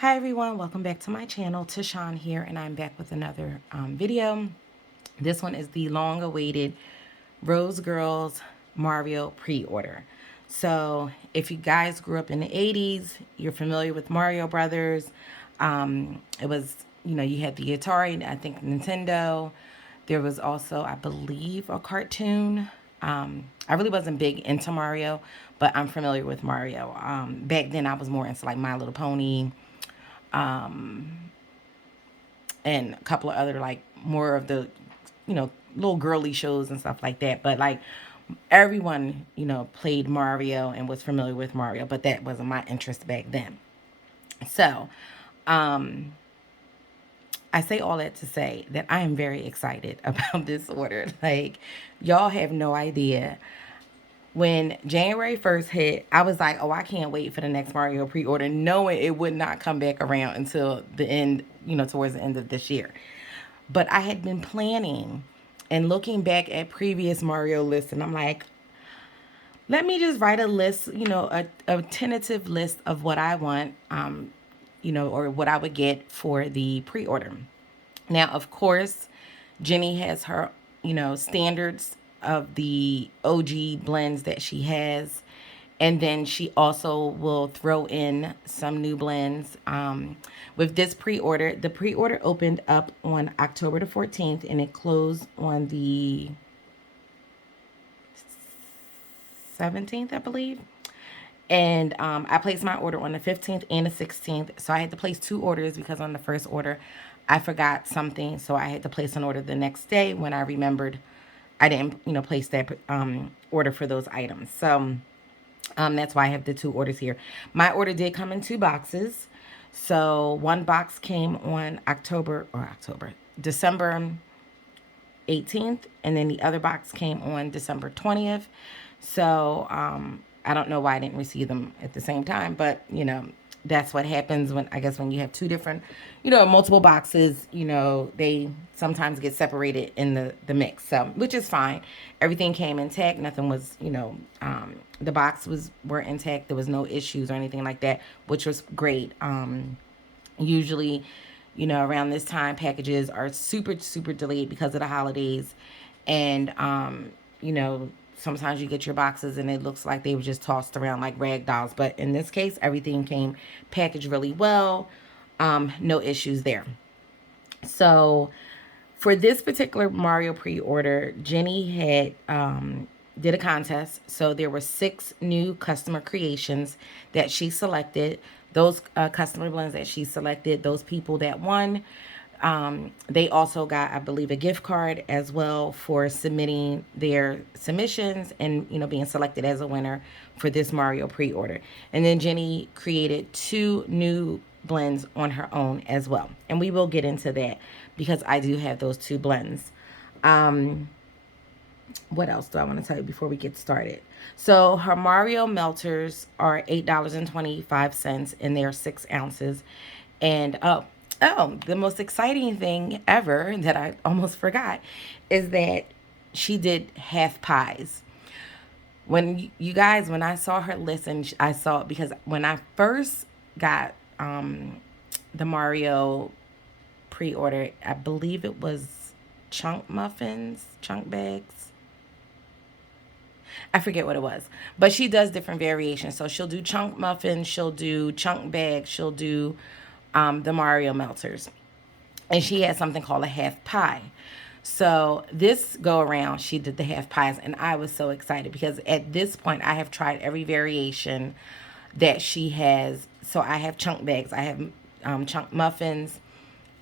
Hi everyone, welcome back to my channel. Tashawn here, and I'm back with another video. This one is the long-awaited RoseGirls Mario pre-order. So if you guys grew up in the 80s, you're familiar with Mario Brothers. It was, you had the Atari, I think Nintendo. There was also, I believe, a cartoon. I really wasn't big into Mario, but I'm familiar with Mario. Back then I was more into like My Little Pony, and a couple of other like more of the little girly shows and stuff like that. But like everyone played Mario and was familiar with Mario, but that wasn't my interest back then. So I say all that to say that I am very excited about this order. Like, y'all have no idea. When January 1st hit, I was like, oh, I can't wait for the next Mario pre-order, knowing it would not come back around until the end, towards the end of this year. But I had been planning and looking back at previous Mario lists, and I'm like, let me just write a list, a tentative list of what I want, or what I would get for the pre-order. Now, of course, Jenny has her, standards of the OG blends that she has. And then she also will throw in some new blends. With this pre-order, the pre-order opened up on October the 14th and it closed on the 17th, I believe. And I placed my order on the 15th and the 16th. So I had to place two orders because on the first order, I forgot something. So I had to place an order the next day when I remembered I didn't, place that order for those items. So that's why I have the two orders here. My order did come in two boxes. So one box came on December 18th, and then the other box came on December 20th. So I don't know why I didn't receive them at the same time, but that's what happens when, I guess, when you have two different, multiple boxes, they sometimes get separated in the mix. So, which is fine. Everything came intact. Nothing was, the box were intact. There was no issues or anything like that, which was great. Usually, around this time, packages are super, super delayed because of the holidays. And, sometimes you get your boxes and it looks like they were just tossed around like rag dolls. But in this case, everything came packaged really well. No issues there. So for this particular Mario pre-order, Jenny had did a contest. So there were 6 new customer creations that she selected. Those customer blends that she selected, those people that won, they also got, I believe, a gift card as well for submitting their submissions and, being selected as a winner for this Mario pre-order. And then Jenny created 2 new blends on her own as well. And we will get into that because I do have those 2 blends. What else do I want to tell you before we get started? So her Mario melters are $8.25 and they're 6 ounces. And the most exciting thing ever that I almost forgot is that she did half pies. When you guys, when I saw her listen, I saw it because when I first got the Mario pre-order, I believe it was chunk muffins, chunk bags. I forget what it was, but she does different variations. So she'll do chunk muffins, she'll do chunk bags, she'll do the Mario melters, and she had something called a half pie. So this go around, she did the half pies, and I was so excited because at this point I have tried every variation that she has. So I have chunk bags, I have chunk muffins,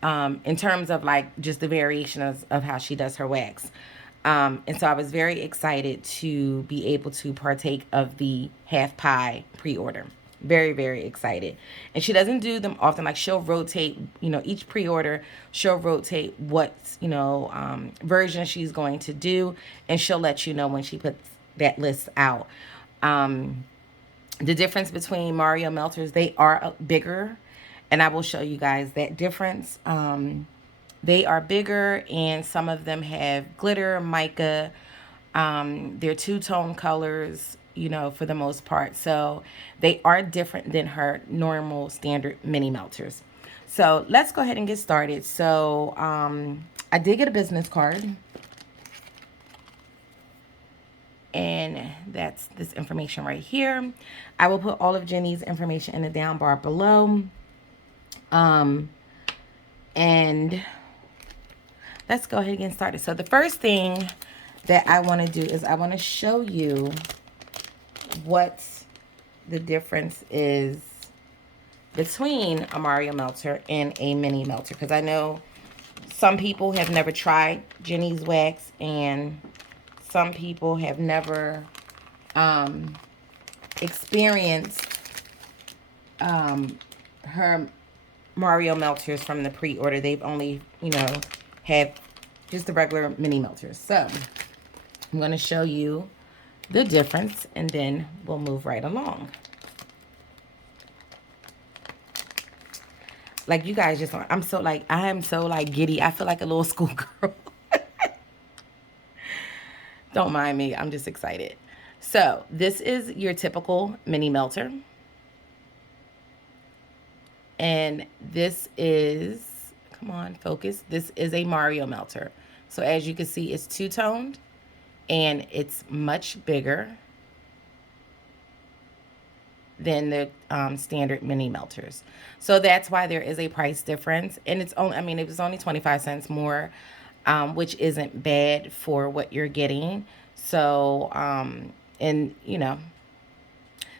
in terms of like just the variation of how she does her wax. And so I was very excited to be able to partake of the half pie pre-order. Very, very excited. And she doesn't do them often. Like she'll rotate, each pre-order, she'll rotate what, version she's going to do. And she'll let you know when she puts that list out. The difference between Mario melters, they are bigger. And I will show you guys that difference. They are bigger and some of them have glitter, mica. They're two-tone colors. you know, for the most part. So they are different than her normal standard mini melters. So let's go ahead and get started. So I did get a business card. And that's this information right here. I will put all of Jenny's information in the down bar below. And let's go ahead and get started. So the first thing that I want to do is I want to show you what the difference is between a Mario melter and a mini melter, because I know some people have never tried Jenny's wax and some people have never experienced her Mario melters from the pre-order. They've only, you know, had just the regular mini melters. So I'm going to show you the difference and then we'll move right along. Like, you guys just, I am so like giddy. I feel like a little schoolgirl. Don't mind me. I'm just excited. So this is your typical mini melter. And this is, come on, focus. This is a Mario melter. So as you can see, it's two-toned and it's much bigger than the standard mini melters. So that's why there is a price difference. And it's only, I mean, it was only 25 cents more, which isn't bad for what you're getting. So, and you know,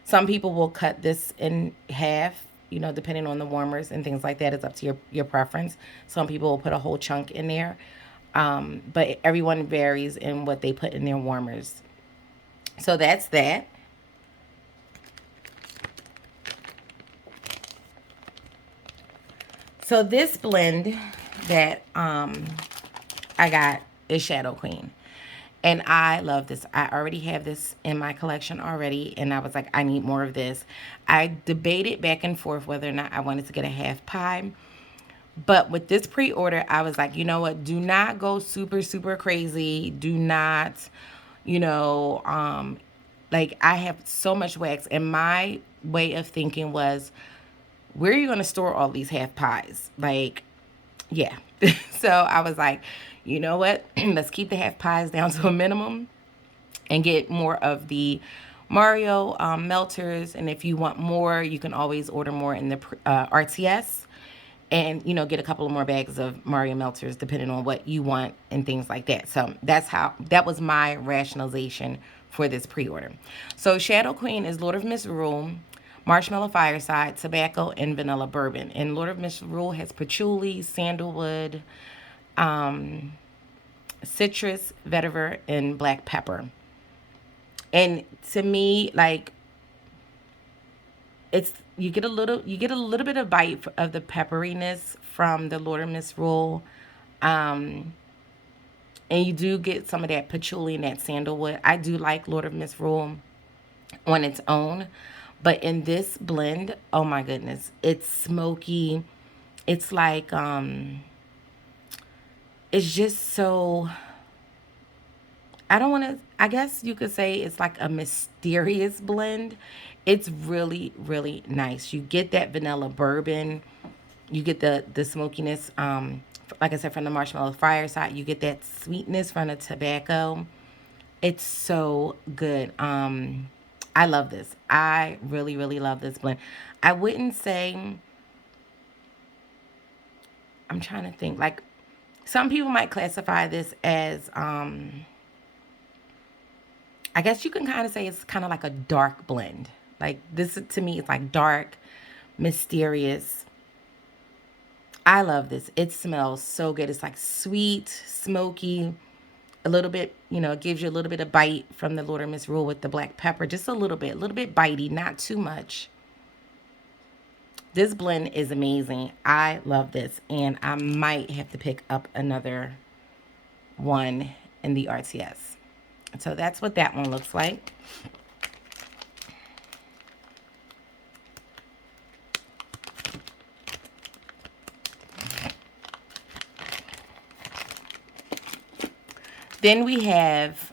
some people will cut this in half, you know, depending on the warmers and things like that. It's up to your preference. Some people will put a whole chunk in there. But everyone varies in what they put in their warmers. So that's that. So this blend that I got is Shadow Queen. And I love this. I already have this in my collection already. And I was like, I need more of this. I debated back and forth whether or not I wanted to get a half pie. But with this pre-order, I was like, you know what? Do not go super, super crazy. Do not, you know, like, I have so much wax. And my way of thinking was, where are you going to store all these half pies? Like, yeah. So I was like, you know what? Let's keep the half pies down to a minimum and get more of the Mario melters. And if you want more, you can always order more in the RTS and, you know, get a couple of more bags of Mario melters depending on what you want and things like that. So that was my rationalization for this pre-order. So Shadow Queen is Lord of Misrule, Marshmallow Fireside, Tobacco, and Vanilla Bourbon. And Lord of Misrule has patchouli, sandalwood, citrus, vetiver, and black pepper. And to me, like, it's, you get a little bit of bite of the pepperiness from the Lord of Misrule. And you do get some of that patchouli and that sandalwood. I do like Lord of Misrule on its own. But in this blend, oh my goodness, it's smoky. It's like, it's just so, I guess you could say it's like a mysterious blend. It's really, really nice. You get that vanilla bourbon. You get the smokiness, like I said, from the Marshmallow Fireside. You get that sweetness from the tobacco. It's so good. I love this. I really, really love this blend. I wouldn't say, I'm trying to think, like, some people might classify this as, I guess you can kind of say it's kind of like a dark blend. Like, this to me is like dark, mysterious. I love this. It smells so good. It's like sweet, smoky, a little bit, you know, it gives you a little bit of bite from the Lord of Misrule with the black pepper. Just a little bit bitey, not too much. This blend is amazing. I love this. And I might have to pick up another one in the RTS. So that's what that one looks like. Then we have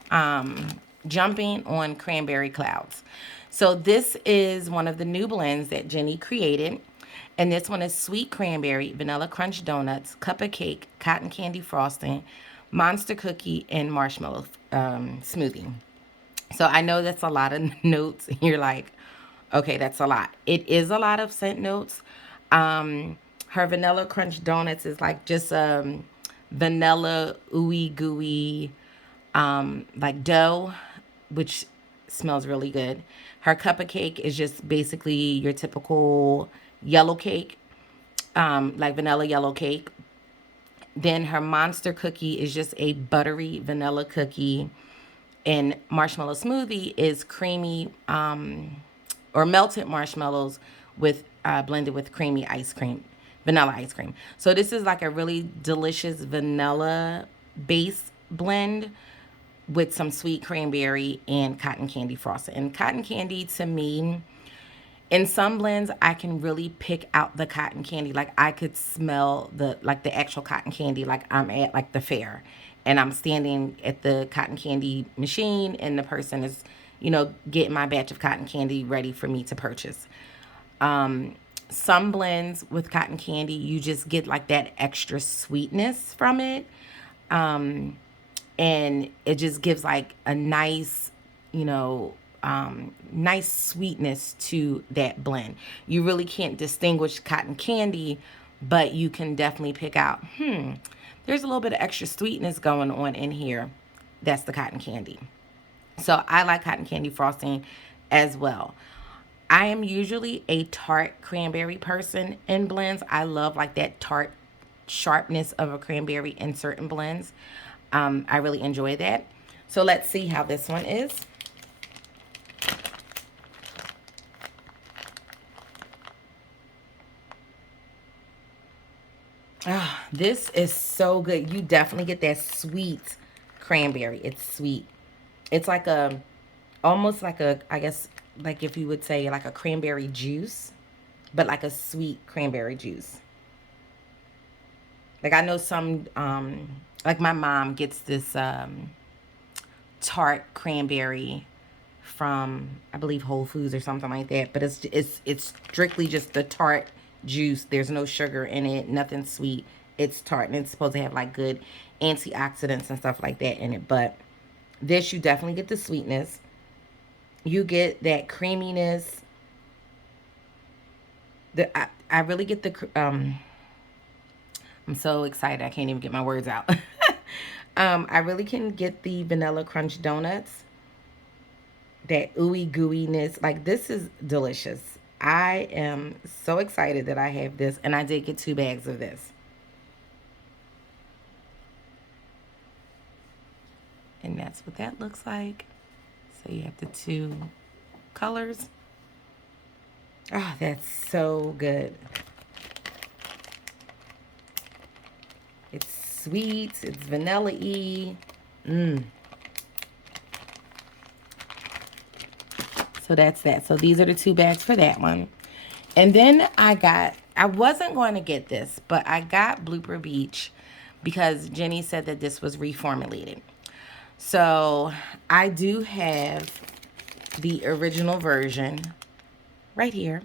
Jumping on Cranberry Clouds. So this is one of the new blends that Jenny created. And this one is sweet cranberry, vanilla crunch donuts, cup of cake, cotton candy frosting, monster cookie, and marshmallow smoothie. So I know that's a lot of notes. And you're like, okay, that's a lot. It is a lot of scent notes. Her vanilla crunch donuts is like just vanilla ooey gooey like dough, which smells really good. Her cup of cake is just basically your typical yellow cake, like vanilla yellow cake. Then her monster cookie is just a buttery vanilla cookie. And marshmallow smoothie is creamy or melted marshmallows with blended with creamy ice cream, vanilla ice cream. So this is like a really delicious vanilla base blend with some sweet cranberry and cotton candy frosting. And cotton candy to me, in some blends, I can really pick out the cotton candy. Like I could smell the actual cotton candy, like I'm at like the fair and I'm standing at the cotton candy machine and the person is, getting my batch of cotton candy ready for me to purchase. Some blends with cotton candy, you just get like that extra sweetness from it. And it just gives like a nice, nice sweetness to that blend. You really can't distinguish cotton candy, but you can definitely pick out, there's a little bit of extra sweetness going on in here. That's the cotton candy. So I like cotton candy frosting as well. I am usually a tart cranberry person in blends. I love like that tart sharpness of a cranberry in certain blends. I really enjoy that. So let's see how this one is. Ah, this is so good. You definitely get that sweet cranberry. It's sweet. It's like almost like I guess, like if you would say like a cranberry juice, but like a sweet cranberry juice. Like I know some, like my mom gets this tart cranberry from I believe Whole Foods or something like that. But it's strictly just the tart juice. There's no sugar in it, nothing sweet. It's tart and it's supposed to have like good antioxidants and stuff like that in it. But this you definitely get the sweetness. You get that creaminess. I really get the I'm so excited I can't even get my words out. I really can get the vanilla crunch donuts. That ooey gooiness. Like this is delicious. I am so excited that I have this and I did get 2 bags of this. And that's what that looks like. So you have the 2 colors. Oh, that's so good. It's sweet. It's vanilla-y. So that's that. So these are the 2 bags for that one. And then I wasn't going to get this, but I got Blooper Beach because Jenny said that this was reformulated. So I do have the original version right here.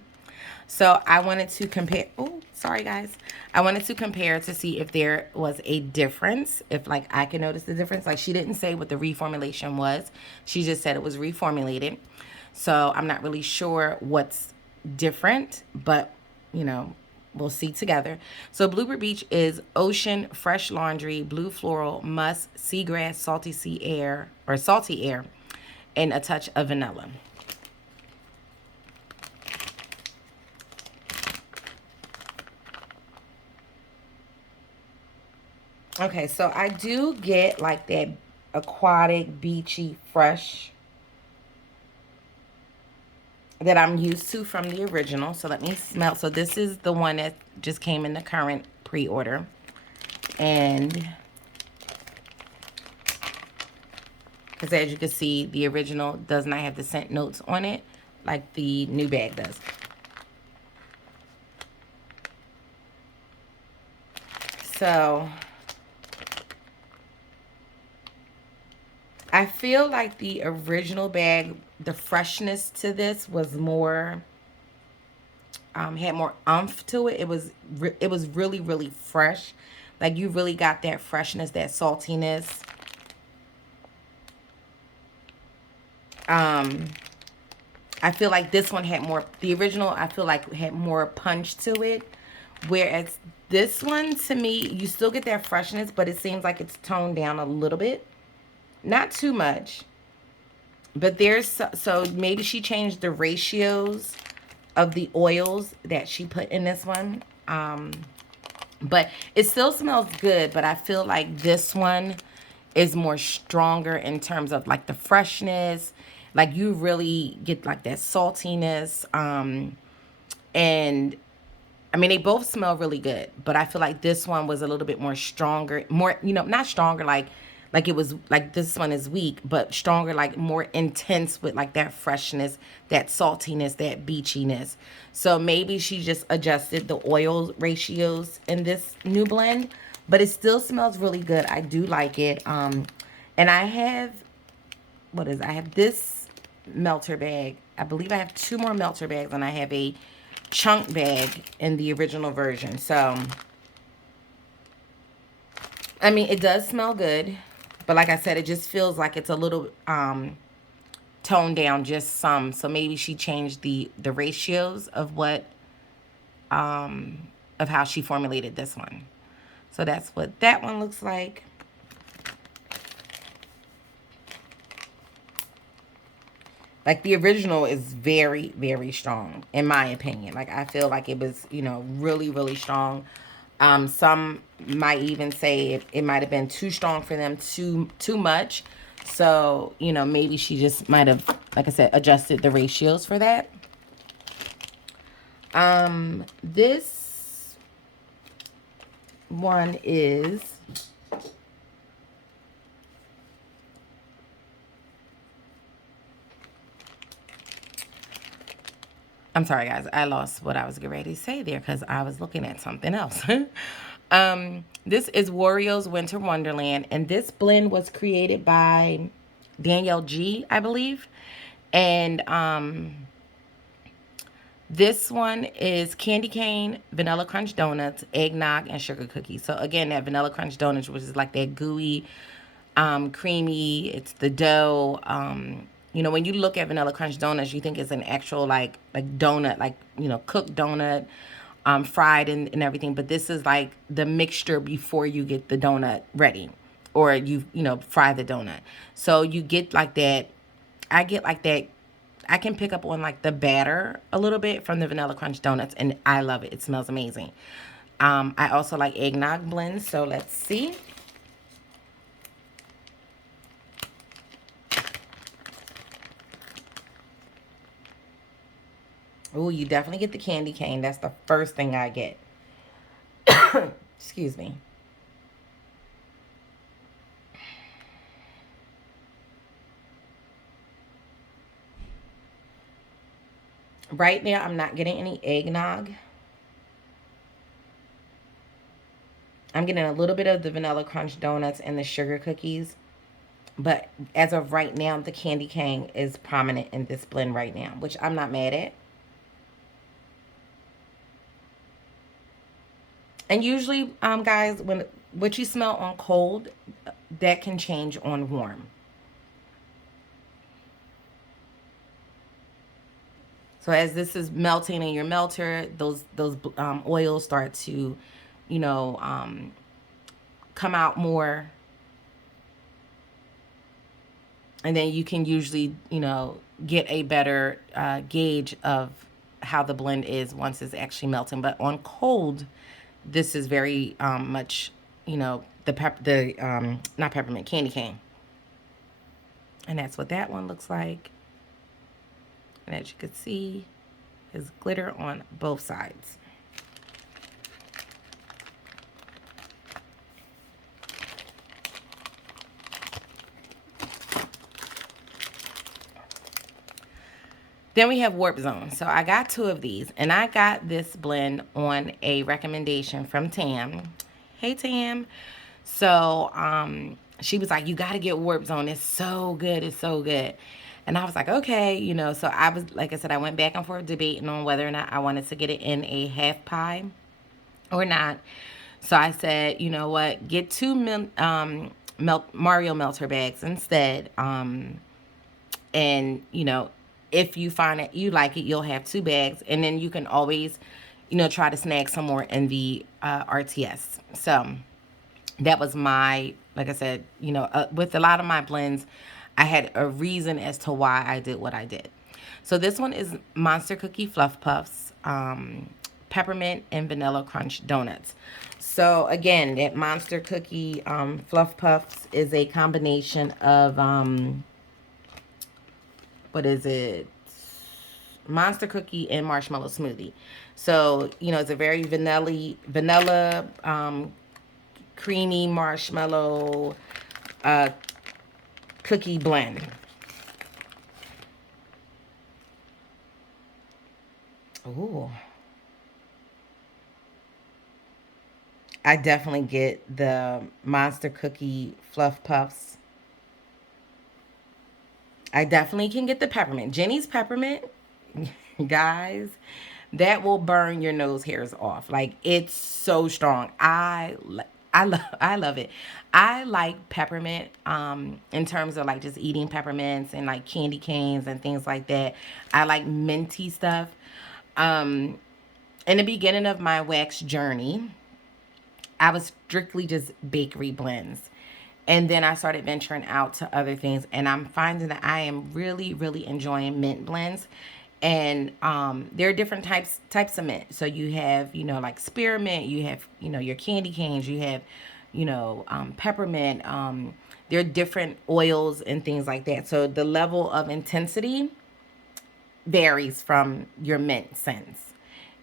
So I wanted to compare. Oh, sorry guys. I wanted to compare to see if there was a difference. If like I could notice the difference. Like she didn't say what the reformulation was. She just said it was reformulated. So I'm not really sure what's different, but we'll see together. So Blooper Beach is ocean, fresh laundry, blue floral, musk, seagrass, salty air, and a touch of vanilla. Okay, so I do get like that aquatic, beachy, fresh that I'm used to from the original. So let me smell. So this is the one that just came in the current pre-order. And because as you can see, the original does not have the scent notes on it like the new bag does. So I feel like the original bag, the freshness to this was more, had more umph to it. It was really, really fresh. Like you really got that freshness, that saltiness. Um, I feel like this one had more, the original, I feel like had more punch to it. Whereas this one, to me, you still get that freshness, but it seems like it's toned down a little bit. Not too much. But so maybe she changed the ratios of the oils that she put in this one. But it still smells good, but I feel like this one is more stronger in terms of like the freshness. Like you really get like that saltiness. And I mean, they both smell really good, but I feel like this one was a little bit more stronger, more, not stronger like it was like this one is weak, but stronger, like more intense with like that freshness, that saltiness, that beachiness. So maybe she just adjusted the oil ratios in this new blend, but it still smells really good. I do like it. And I have, I have this melter bag. I believe I have two more melter bags, and I have a chunk bag in the original version. So I mean, it does smell good, but like I said, it just feels like it's a little toned down just some. So maybe she changed the ratios of what of how she formulated this one. So that's what that one looks like. Like the original is very, very strong, in my opinion. Like I feel like it was, really, really strong. Some might even say it might have been too strong for them, too much. So, maybe she just might have, like I said, adjusted the ratios for that. This one is, I'm sorry, guys. I lost what I was getting ready to say there because I was looking at something else. This is Wario's Winter Wonderland, and this blend was created by Danielle G, I believe. And this one is candy cane, vanilla crunch donuts, eggnog, and sugar cookies. So again, that vanilla crunch donuts, which is like that gooey, creamy. It's the dough. When you look at vanilla crunch donuts, you think it's an actual like donut, like cooked donut, fried and everything. But this is like the mixture before you get the donut ready, or you fry the donut. So you get like that. I get like that. I can pick up on like the batter a little bit from the vanilla crunch donuts, and I love it. It smells amazing. I also like eggnog blends. So let's see. Oh, you definitely get the candy cane. That's the first thing I get. Excuse me. Right now, I'm not getting any eggnog. I'm getting a little bit of the vanilla crunch donuts and the sugar cookies. But as of right now, the candy cane is prominent in this blend right now, which I'm not mad at. And usually, guys, when what you smell on cold, that can change on warm. So as this is melting in your melter, those oils start to, you know, um, come out more, and then you can usually, get a better gauge of how the blend is once it's actually melting. But on cold, this is very much, the not peppermint, candy cane. And that's what that one looks like. And as you can see, there's glitter on both sides. Then we have Warp Zone. So I got two of these, and I got this blend on a recommendation from Tam. Hey, Tam. So she was like, you got to get Warp Zone. It's so good. It's so good. And I was like, okay, so I was, like I said, I went back and forth debating on whether or not I wanted to get it in a half pie or not. So I said, you know what, get two Mario Melter bags instead. And, if you find it, you like it, you'll have two bags. And then you can always, try to snag some more in the RTS. So that was my, like I said, with a lot of my blends, I had a reason as to why I did what I did. So this one is Monster Cookie Fluff Puffs, peppermint and vanilla crunch donuts. So again, that Monster Cookie Fluff Puffs is a combination of, what is it? Monster Cookie and marshmallow smoothie. So, it's a very vanilla, creamy marshmallow cookie blend. Ooh. I definitely get the Monster Cookie Fluff Puffs. I definitely can get the peppermint. Jenny's peppermint, guys, that will burn your nose hairs off. Like, it's so strong. I love it. I like peppermint in terms of like just eating peppermints and like candy canes and things like that. I like minty stuff. Um, in the beginning of my wax journey, I was strictly just bakery blends. And then I started venturing out to other things, and I'm finding that I am really, really enjoying mint blends. And there are different types of mint. So you have, like spearmint, you have, your candy canes, you have, peppermint. There are different oils and things like that. So the level of intensity varies from your mint scents.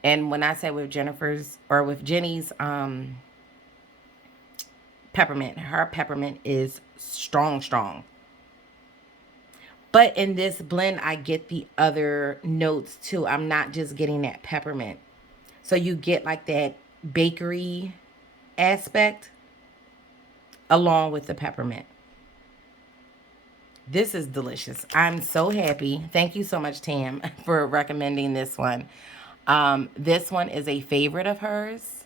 And when I say with Jennifer's or with Jenny's peppermint, her peppermint is strong, strong. But in this blend, I get the other notes too. I'm not just getting that peppermint. So you get like that bakery aspect along with the peppermint. This is delicious. I'm so happy. Thank you so much, Tam, for recommending this one. This one is a favorite of hers.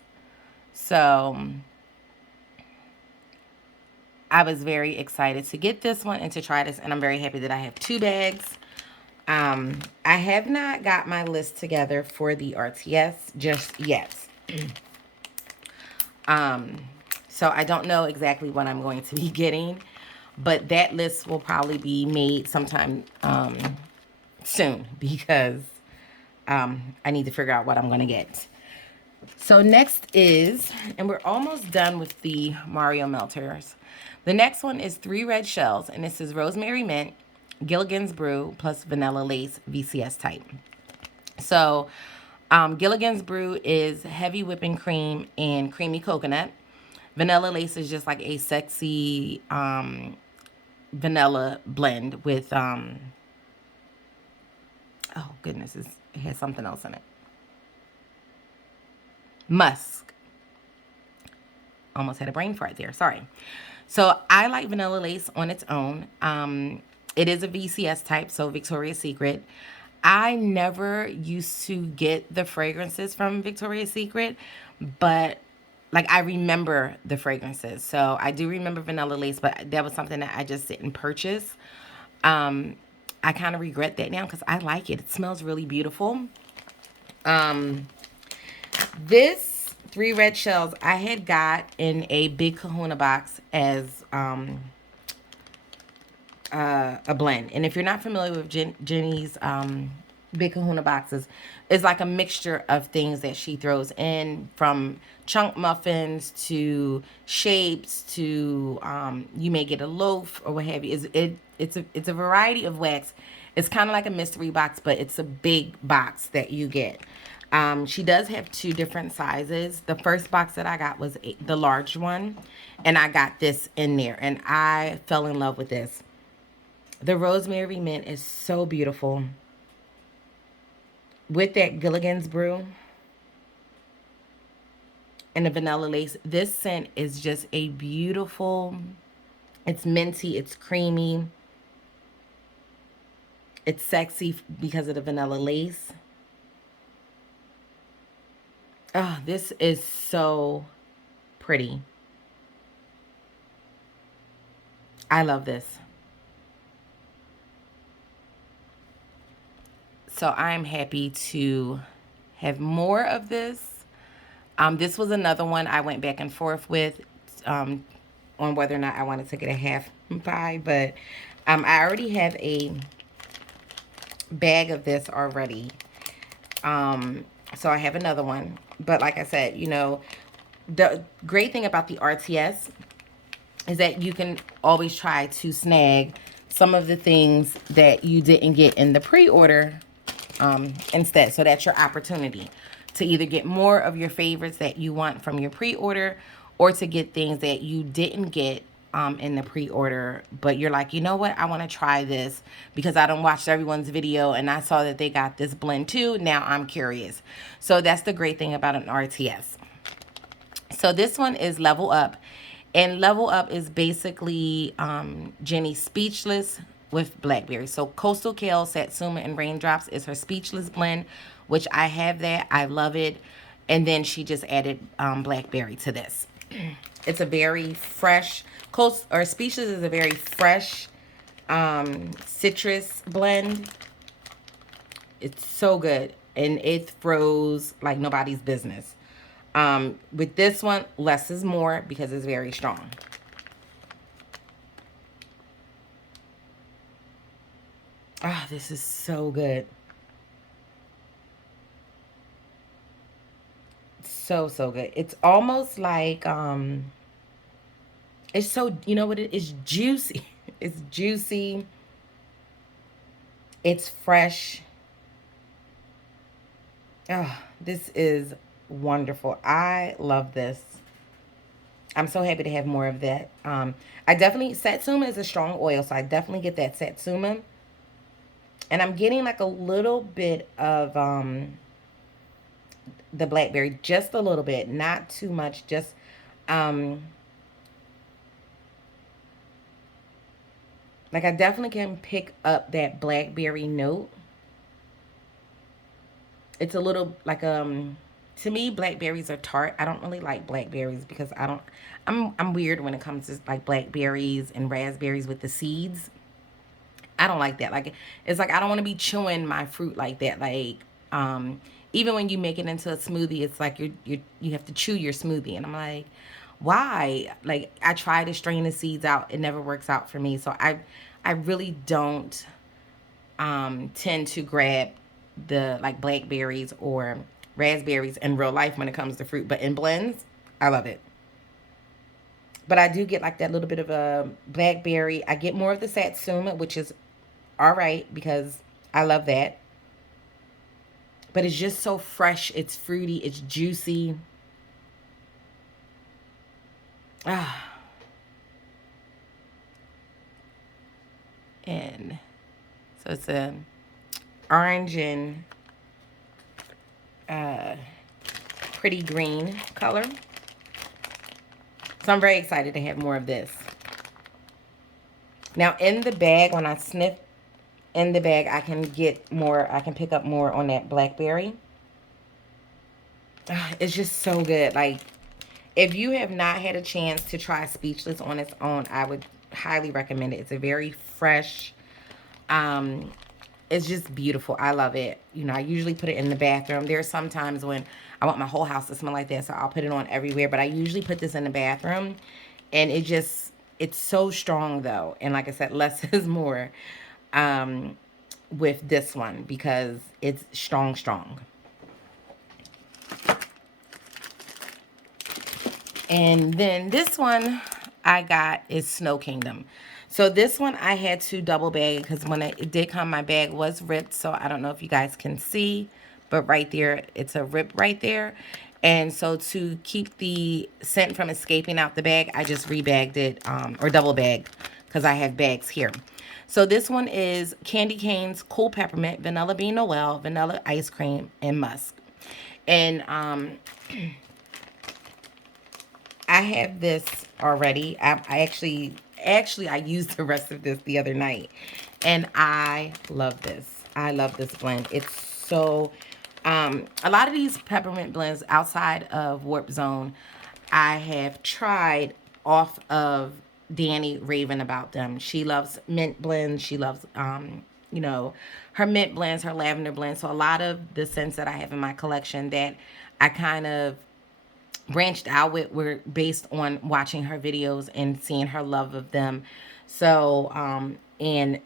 So I was very excited to get this one and to try this. And I'm very happy that I have two bags. I have not got my list together for the RTS just yet. So I don't know exactly what I'm going to be getting, but that list will probably be made sometime soon because I need to figure out what I'm going to get. So next is, and we're almost done with the Mario Melters. The next one is 3 red shells, and this is rosemary mint, Gilligan's Brew, plus vanilla lace VCS type. So Gilligan's Brew is heavy whipping cream and creamy coconut. Vanilla lace is just like a sexy vanilla blend with, oh goodness, it has something else in it. Musk. Almost had a brain fart there, sorry. So I like vanilla lace on its own. It is a VCS type, so Victoria's Secret. I never used to get the fragrances from Victoria's Secret, but like I remember the fragrances. So I do remember vanilla lace, but that was something that I just didn't purchase. I kind of regret that now because I like it. It smells really beautiful. This 3 red shells I had got in a big Kahuna box as a blend. And if you're not familiar with Jenny's big Kahuna boxes, it's like a mixture of things that she throws in, from chunk muffins to shapes to you may get a loaf or what have you. It's a variety of wax. It's kind of like a mystery box, but it's a big box that you get. She does have 2 different sizes. The first box that I got was the large one, and I got this in there, and I fell in love with this. The rosemary mint is so beautiful with that Gilligan's Brew and the vanilla lace. This scent is just a beautiful It's minty, it's creamy, it's sexy because of the vanilla lace. Oh, this is so pretty. I love this. So I'm happy to have more of this. This was another one I went back and forth with um, on whether or not I wanted to get a half pie, but I already have a bag of this already. So I have another one. But like I said, you know, the great thing about the RTS is that you can always try to snag some of the things that you didn't get in the pre-order instead. So that's your opportunity to either get more of your favorites that you want from your pre-order, or to get things that you didn't get in the pre-order, but you're like, you know what, I want to try this because I don't watch everyone's video and I saw that they got this blend too. Now I'm curious. So that's the great thing about an RTS. So this one is Level Up. And Level Up is basically Jenny's Speechless with blackberry. So Coastal Kale, Satsuma, and Raindrops is her Speechless blend, which I have that. I love it. And then she just added blackberry to this. It's a very fresh, Speechless is a very fresh citrus blend. It's so good. And it throws like nobody's business. With this one, less is more because it's very strong. Ah, this is so good. So, so good. It's almost like, it's so, you know what it is? Juicy. It's juicy. It's fresh. Oh, this is wonderful. I love this. I'm so happy to have more of that. I definitely, Satsuma is a strong oil, so I definitely get that Satsuma. And I'm getting like a little bit of the blackberry, just a little bit, not too much, just um like I definitely can pick up that blackberry note. It's a little like to me blackberries are tart. I don't really like blackberries because I'm weird when it comes to like blackberries and raspberries with the seeds. I don't like that. Like it's like I don't want to be chewing my fruit like that. Like even when you make it into a smoothie, it's like you have to chew your smoothie, and I'm like, why? Like I try to strain the seeds out, it never works out for me. So I really don't tend to grab the like blackberries or raspberries in real life when it comes to fruit, but in blends, I love it. But I do get like that little bit of a blackberry. I get more of the satsuma, which is all right because I love that. But it's just so fresh. It's fruity. It's juicy. Ah, and so it's a orange and uh, pretty green color. So I'm very excited to have more of this. Now in the bag, when I sniff in the bag, I can get more. I can pick up more on that blackberry. It's just so good. Like if you have not had a chance to try Speechless on its own, I would highly recommend it. It's a very fresh, um, it's just beautiful. I love it. You know, I usually put it in the bathroom. There are some times when I want my whole house to smell like that, so I'll put it on everywhere. But I usually put this in the bathroom, and it's so strong though. And like I said, less is more with this one because it's strong, strong. And then this one I got is Snow Kingdom. So this one I had to double bag because when it did come, my bag was ripped. So I don't know if you guys can see, but right there, it's a rip right there. And so to keep the scent from escaping out the bag, I just rebagged it or double bagged because I have bags here. So this one is Candy Canes, Cool Peppermint, Vanilla Bean Noel, Vanilla Ice Cream, and Musk. And I have this already. I actually Actually, I used the rest of this the other night, and I love this. I love this blend. It's so, a lot of these peppermint blends outside of Warp Zone, I have tried off of Danny raving about them. She loves mint blends. She loves, you know, her mint blends, her lavender blends. So a lot of the scents that I have in my collection that I kind of branched out with were based on watching her videos and seeing her love of them. So, and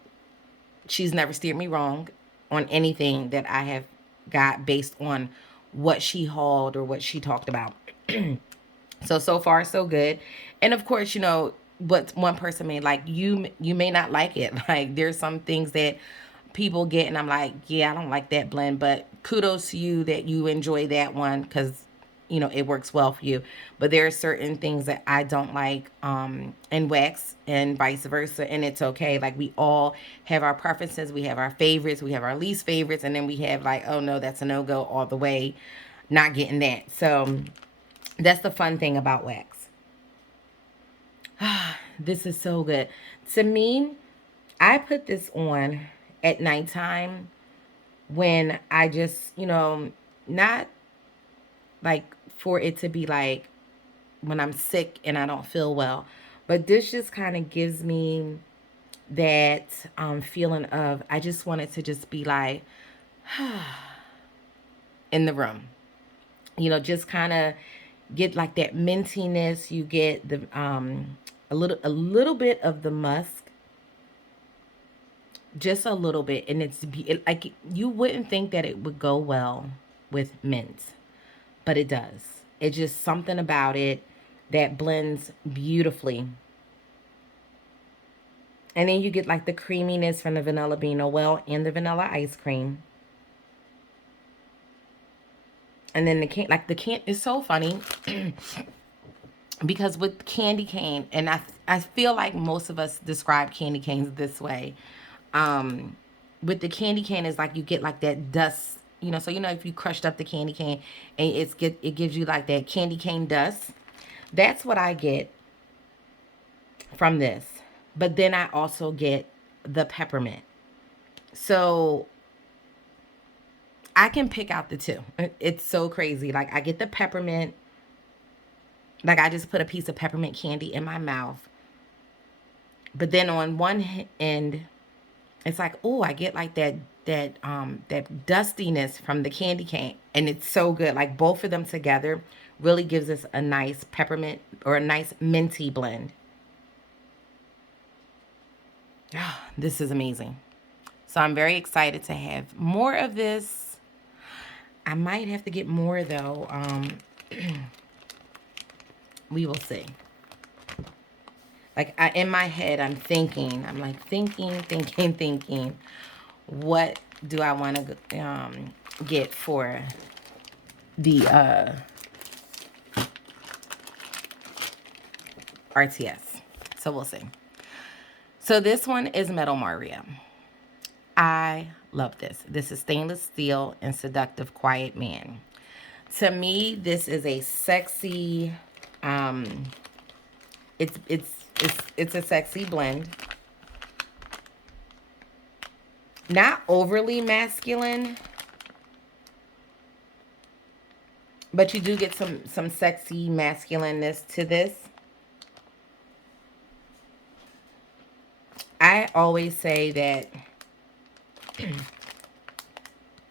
she's never steered me wrong on anything that I have got based on what she hauled or what she talked about. So far so good. And of course, you know, what one person may like, you may not like it. Like there's some things that people get and I'm like, yeah, I don't like that blend, but kudos to you that you enjoy that one because you know it works well for you. But there are certain things that I don't like in wax and vice versa, and it's okay. Like we all have our preferences, we have our favorites, we have our least favorites, and then we have like, oh no, that's a no-go all the way, not getting that. So that's the fun thing about wax. This is so good. To me, I put this on at nighttime when I just, you know, not like for it to be like when I'm sick and I don't feel well, but this just kind of gives me that feeling of I just want it to just be like in the room. You know, just kind of get like that mintiness. You get the a little bit of the musk, just a little bit, and like you wouldn't think that it would go well with mint, but it does. It's just something about it that blends beautifully. And then you get like the creaminess from the vanilla bean well and the vanilla ice cream. And then the can is so funny because with candy cane, and I feel like most of us describe candy canes this way. Um, with the candy cane is like you get like that dust, you know. So you know if you crushed up the candy cane and it gives you like that candy cane dust. That's what I get from this. But then I also get the peppermint. So I can pick out the two. It's so crazy. Like I get the peppermint. Like I just put a piece of peppermint candy in my mouth. But then on one end, it's like, oh, I get like that dustiness from the candy cane. And it's so good. Like both of them together really gives us a nice peppermint or a nice minty blend. This is amazing. So I'm very excited to have more of this. I might have to get more though. We will see. Like in my head, I'm thinking. I'm like thinking. What do I want to get for the RTS? So we'll see. So this one is Metal Maria. I love this. This is stainless steel and seductive quiet man. To me, this is a sexy. It's a sexy blend. Not overly masculine, but you do get some sexy masculineness to this. I always say that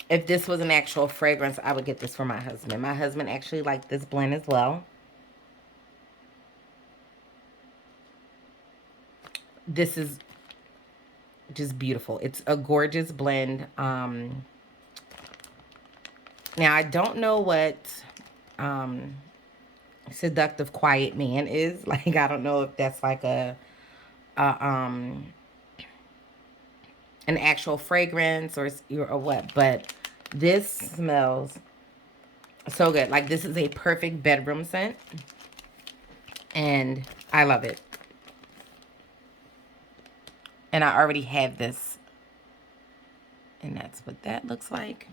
if this was an actual fragrance, I would get this for my husband. My husband actually liked this blend as well. This is just beautiful. It's a gorgeous blend. Now, I don't know what seductive quiet man is. Like, I don't know if that's like a an actual fragrance or what, but this smells so good. Like this is a perfect bedroom scent and I love it. And I already have this and that's what that looks like.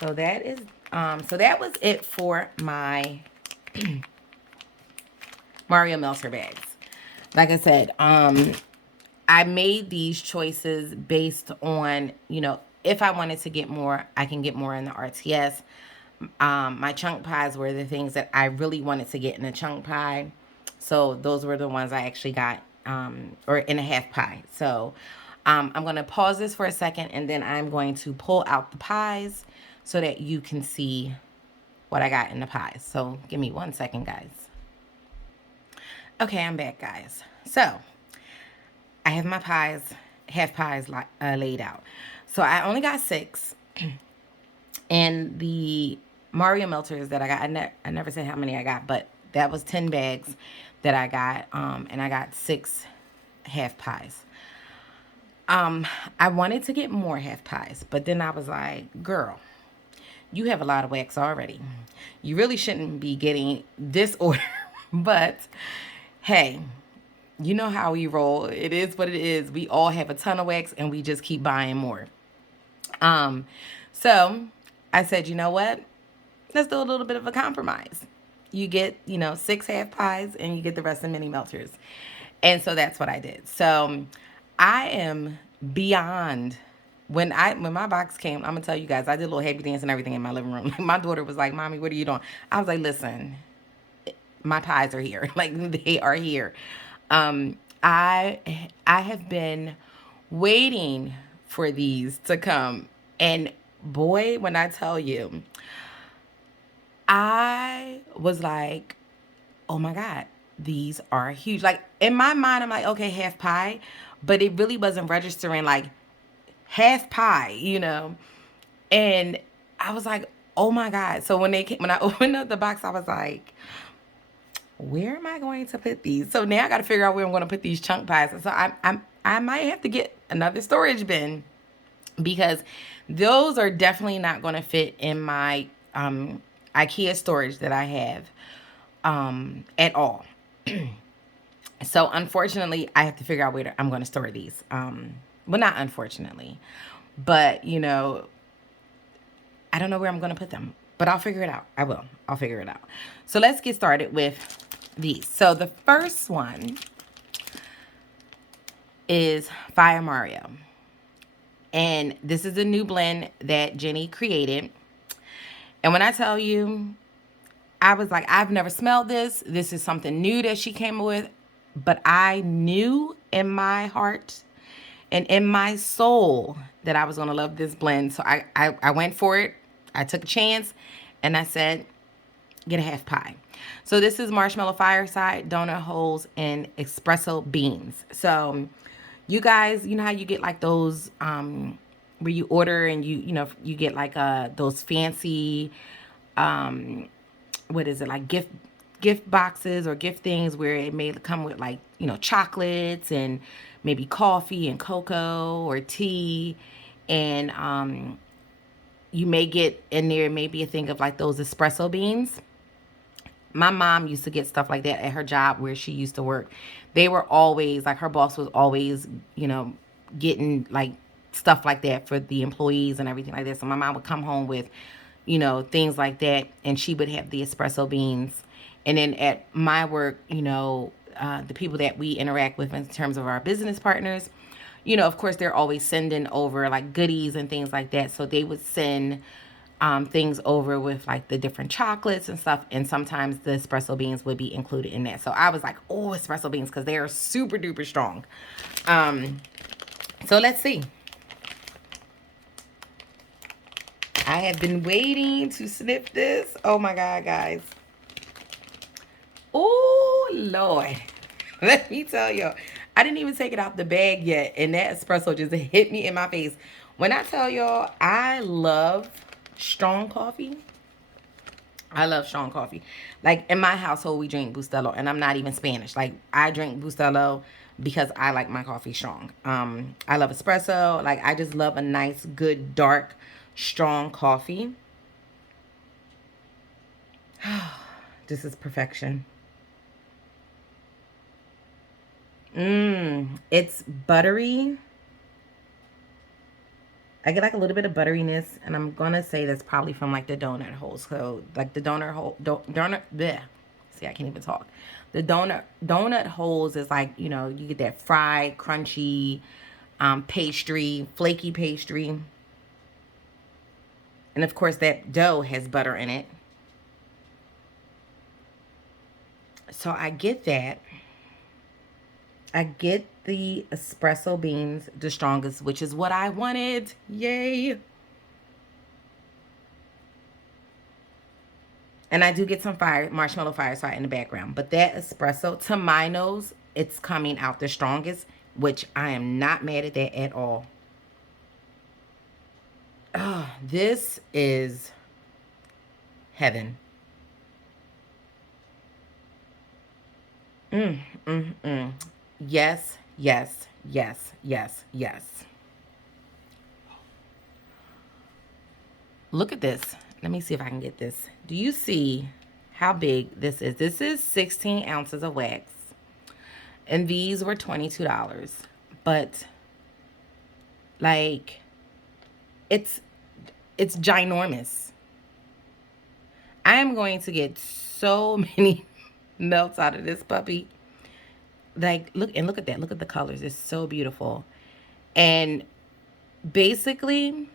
So that is so that was it for my Mario Meltzer bags. Like I said, I made these choices based on, if I wanted to get more, I can get more in the RTS. My chunk pies were the things that I really wanted to get in a chunk pie. So those were the ones I actually got, or in a half pie. So I'm going to pause this for a second, and then I'm going to pull out the pies so that you can see what I got in the pies. So give me 1 second, guys. Okay, I'm back, guys. So I have my pies, half pies laid out. So I only got 6. And the Mario melters that I got, I never said how many I got, but that was 10 bags that I got. And I got 6 half pies. I wanted to get more half pies, but then I was like, girl, you have a lot of wax already. You really shouldn't be getting this order. But hey, you know how we roll. It is what it is. We all have a ton of wax and we just keep buying more. So I said, you know what? Let's do a little bit of a compromise. You get, 6 half pies and you get the rest of mini melters. And so that's what I did. So I am beyond when my box came. I'm gonna tell you guys, I did a little happy dance and everything in my living room. My daughter was like, "Mommy, what are you doing?" I was like, "Listen, my pies are here. Like, they are here." I have been waiting for these to come, and boy, when I tell you, I was like, oh my God, these are huge. Like, in my mind, I'm like, okay, half pie, but it really wasn't registering like half pie. And I was like, oh my God. So when I opened up the box, I was like, where am I going to put these? So now I got to figure out where I'm going to put these chunk pies. And so I might have to get another storage bin, because those are definitely not going to fit in my IKEA storage that I have at all. So unfortunately, I have to figure out where I'm going to store these. Well, not unfortunately, but I don't know where I'm going to put them, but I'll figure it out. I will. I'll figure it out. So let's get started with these. So the first one is Fire Mario. And this is a new blend that Jenny created. And when I tell you, I was like, I've never smelled this. This is something new that she came with. But I knew in my heart and in my soul that I was going to love this blend. So I went for it. I took a chance and I said, get a half pie. So this is marshmallow fireside, donut holes, and espresso beans. So you guys, you know how you get like those where you order and you get like those fancy what is it, like gift boxes or gift things where it may come with like chocolates and maybe coffee and cocoa or tea, and you may get in there maybe a thing of like those espresso beans. My mom used to get stuff like that at her job where she used to work. They were always like, her boss was always getting like stuff like that for the employees and everything like that. So my mom would come home with things like that, and she would have the espresso beans. And then at my work, the people that we interact with in terms of our business partners, of course, they're always sending over like goodies and things like that. So they would send things over with like the different chocolates and stuff. And sometimes the espresso beans would be included in that. So I was like, oh, espresso beans, because they are super duper strong. So let's see. I have been waiting to sniff this. Oh my God, guys. Oh, Lord. Let me tell you. I didn't even take it out the bag yet, and that espresso just hit me in my face. When I tell y'all, I love strong coffee. I love strong coffee. Like, in my household, we drink Bustelo, and I'm not even Spanish. Like, I drink Bustelo because I like my coffee strong. I love espresso. Like, I just love a nice, good, dark, strong coffee. This is perfection. It's buttery. I get like a little bit of butteriness, and I'm gonna say that's probably from like the donut holes. So like the donut hole, donut, bleh. See, I can't even talk. The donut holes is like, you know, you get that fried, crunchy pastry, flaky pastry. And of course, that dough has butter in it. So I get that. I get the espresso beans, the strongest, which is what I wanted. Yay. And I do get some marshmallow fire in the background. But that espresso, to my nose, it's coming out the strongest, which I am not mad at that at all. Oh, this is heaven. Mm, mm, mm. Yes, yes, yes, yes, yes. Look at this. Let me see if I can get this. Do you see how big this is? This is 16 ounces of wax. And these were $22. But, like, it's ginormous. I am going to get so many melts out of this puppy. Like, look at that. Look at the colors. It's so beautiful. And basically,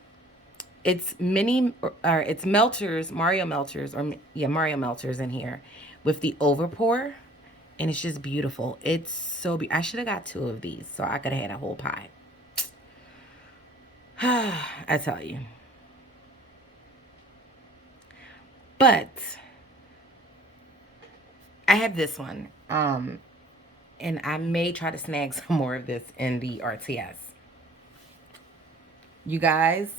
it's it's melters, Mario melters, or yeah, Mario melters in here with the overpour, and it's just beautiful. It's so I should have got 2 of these so I could have had a whole pie. I tell you. But I have this one, and I may try to snag some more of this in the RTS. You guys,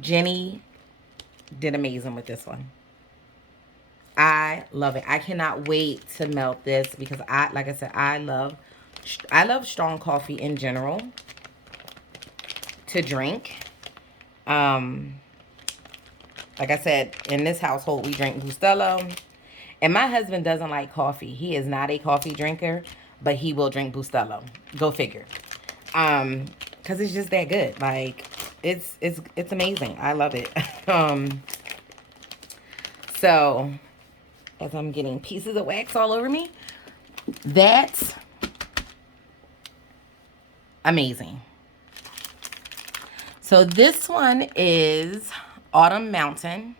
Jenny did amazing with this one. I love it. I cannot wait to melt this because like I said, I love strong coffee in general to drink. Like I said, in this household, we drink Bustelo. And my husband doesn't like coffee. He is not a coffee drinker, but he will drink Bustelo. Go figure. Because it's just that good. Like, it's amazing. I love it. So, as I'm getting pieces of wax all over me, that's amazing. So this one is Autumn Mountain.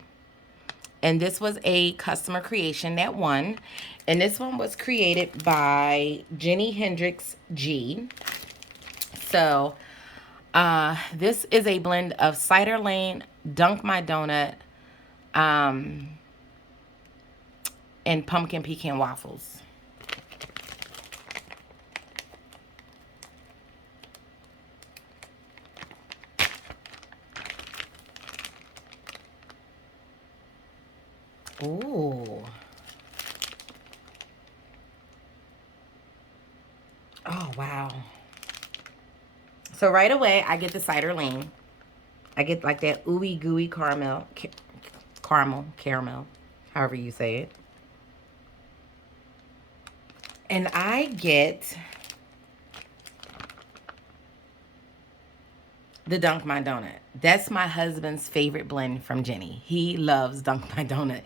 And this was a customer creation that won. And this one was created by Jenny Hendricks G. So this is a blend of Cider Lane, Dunk My Donut, and pumpkin pecan waffles. Ooh. Oh, wow. So right away, I get the Cider Lane. I get like that ooey gooey caramel, however you say it. And I get the Dunk My Donut. That's my husband's favorite blend from Jenny. He loves Dunk My Donut.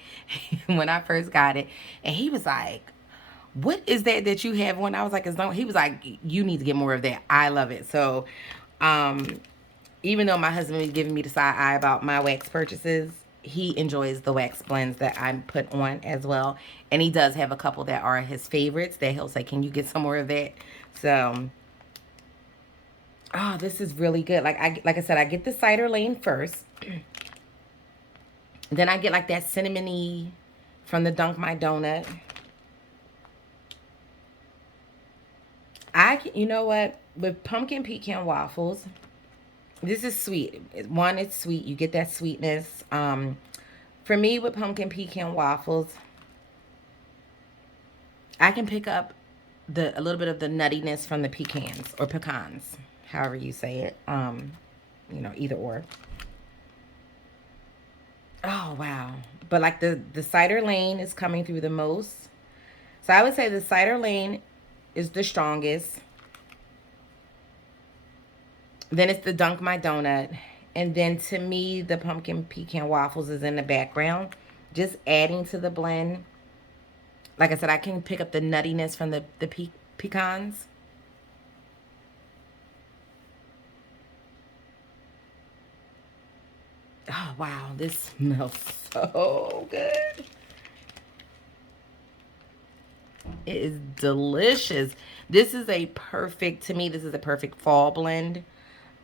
When I first got it, and he was like, what is that you have? When I was like, he was like, you need to get more of that. I love it. So, even though my husband was giving me the side eye about my wax purchases, he enjoys the wax blends that I put on as well. And he does have a couple that are his favorites that he'll say, can you get some more of that? So, oh, this is really good. Like I said, I get the Cider Lane first. Then I get like that cinnamony from the Dunk My Donut. You know what? With pumpkin pecan waffles, this is sweet. One, it's sweet. You get that sweetness. For me, with pumpkin pecan waffles, I can pick up a little bit of the nuttiness from the pecans or pecans, however you say it. You know, either or. Oh, wow. But like the Cider Lane is coming through the most. So I would say the Cider Lane is the strongest. Then it's the Dunk My Donut. And then to me, the pumpkin pecan waffles is in the background. Just adding to the blend. like I said, I can pick up the nuttiness from the pecans. Oh, wow. This smells so good. It is delicious. This is a perfect, to me, this is a perfect fall blend.